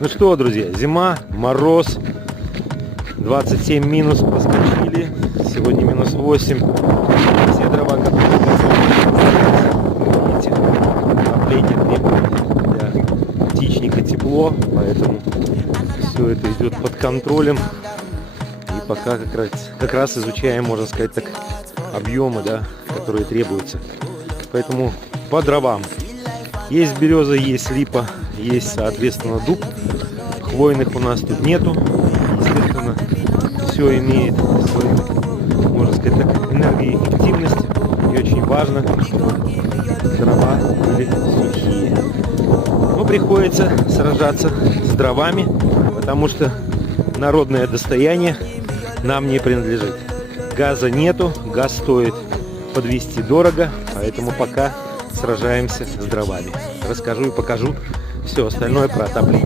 Ну что, друзья, зима, мороз, 27 минус проскочили, сегодня минус 8. Все дрова, которые видите, отопление требует для птичника тепло, поэтому все это идет под контролем. И пока как раз изучаем, можно сказать так, объемы, да, которые требуются. Поэтому по дровам. Есть береза, есть липа, есть, соответственно, дуб. Хвойных у нас тут нету. Естественно, все имеет свою, можно сказать так, энергоэффективность. И очень важно, чтобы дрова были сухие. Но приходится сражаться с дровами, потому что народное достояние нам не принадлежит. Газа нету, газ стоит подвезти дорого, поэтому пока сражаемся с дровами. Расскажу и покажу все остальное про отопление.